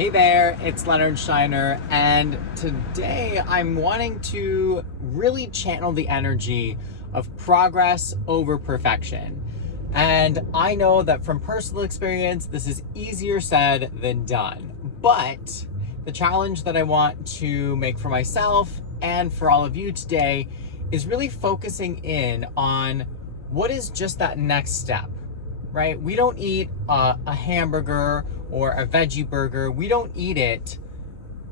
Hey there, it's Leonard Shiner, and today I'm wanting to really channel the energy of progress over perfection. And I know that from personal experience, this is easier said than done. But the challenge that I want to make for myself and for all of you today is really focusing in on what is just that next step, right? We don't eat a hamburger or a veggie burger. We don't eat it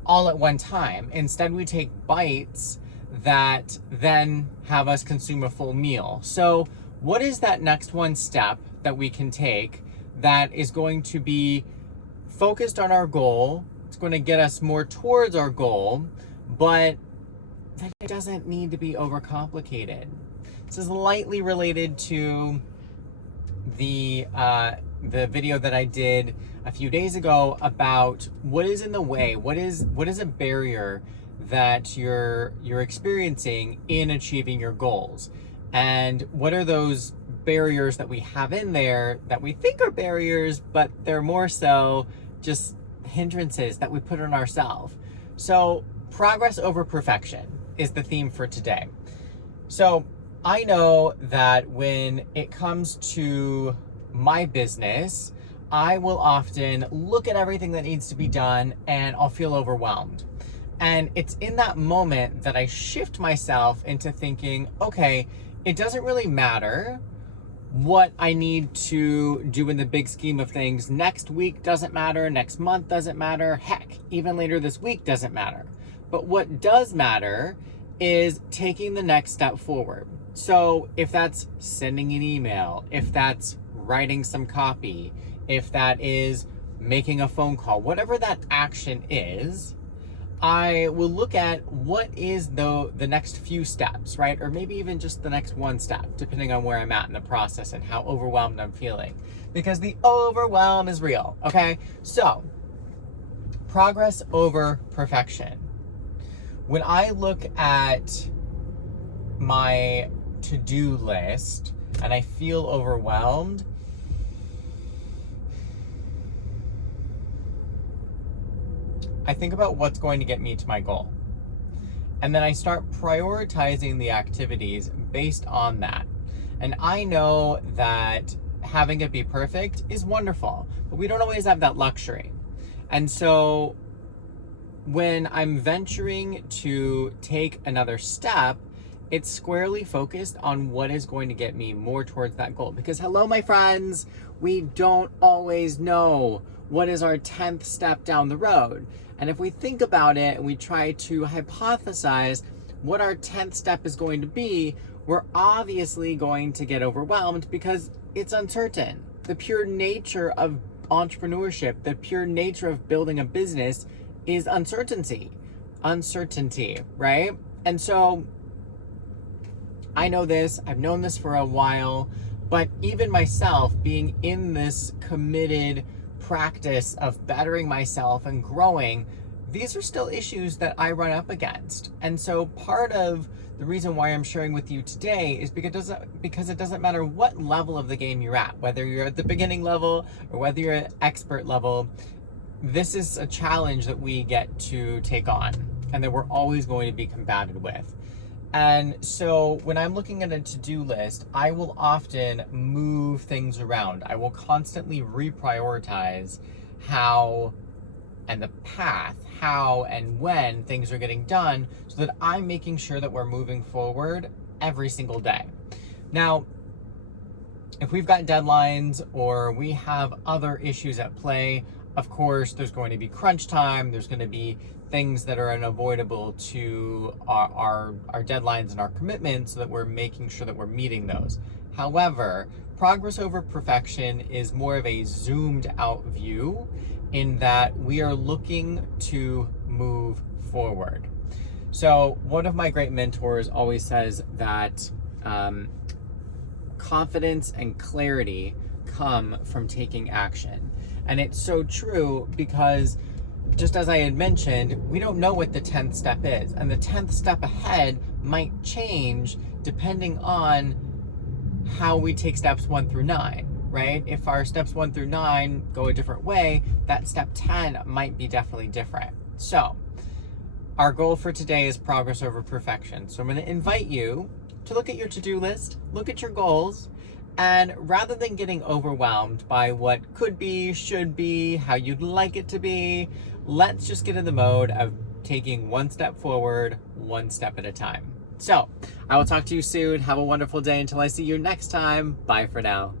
all at one time. Instead, we take bites that then have us consume a full meal. So what is that next one step that we can take that is going to be focused on our goal? It's going to get us more towards our goal, but that it doesn't need to be overcomplicated. This is lightly related to the video that I did a few days ago about what is in the way, what is a barrier that you're experiencing in achieving your goals, and what are those barriers that we have in there that we think are barriers, but they're more so just hindrances that we put on ourselves. So progress over perfection is the theme for today. So I know that when it comes to my business, I will often look at everything that needs to be done and I'll feel overwhelmed. And it's in that moment that I shift myself into thinking, okay, it doesn't really matter what I need to do in the big scheme of things. Next week doesn't matter, next month doesn't matter, heck, even later this week doesn't matter. But what does matter is taking the next step forward. So if that's sending an email, if that's writing some copy, if that is making a phone call, whatever that action is, I will look at what is the next few steps, right? Or maybe even just the next one step, depending on where I'm at in the process and how overwhelmed I'm feeling. Because the overwhelm is real, okay? So, progress over perfection. When I look at my to-do list and I feel overwhelmed, I think about what's going to get me to my goal. And then I start prioritizing the activities based on that. And I know that having it be perfect is wonderful, but we don't always have that luxury. And so when I'm venturing to take another step, it's squarely focused on what is going to get me more towards that goal. Because hello, my friends, we don't always know what is our 10th step down the road. And if we think about it and we try to hypothesize what our 10th step is going to be, we're obviously going to get overwhelmed because it's uncertain. The pure nature of entrepreneurship, the pure nature of building a business is uncertainty, right? And so I know this, I've known this for a while, but even myself being in this committed practice of bettering myself and growing, these are still issues that I run up against. And so part of the reason why I'm sharing with you today is because it doesn't matter what level of the game you're at, whether you're at the beginning level or whether you're at expert level, this is a challenge that we get to take on and that we're always going to be combated with. And so when I'm looking at a to-do list, I will often move things around. I will constantly reprioritize how and the path, how and when things are getting done so that I'm making sure that we're moving forward every single day. Now, if we've got deadlines or we have other issues at play, of course, there's going to be crunch time, there's going to be things that are unavoidable to our deadlines and our commitments so that we're making sure that we're meeting those. However, progress over perfection is more of a zoomed out view in that we are looking to move forward. So one of my great mentors always says that confidence and clarity come from taking action. And it's so true because just as I had mentioned, we don't know what the 10th step is. And the 10th step ahead might change depending on how we take steps 1 through 9. right? If our steps 1 through 9 go a different way, that step 10 might be definitely different. So our goal for today is progress over perfection. So I'm going to invite you to look at your to-do list, look at your goals, and rather than getting overwhelmed by what could be, should be, how you'd like it to be, let's just get in the mode of taking one step forward, one step at a time. So I will talk to you soon. Have a wonderful day until I see you next time. Bye for now.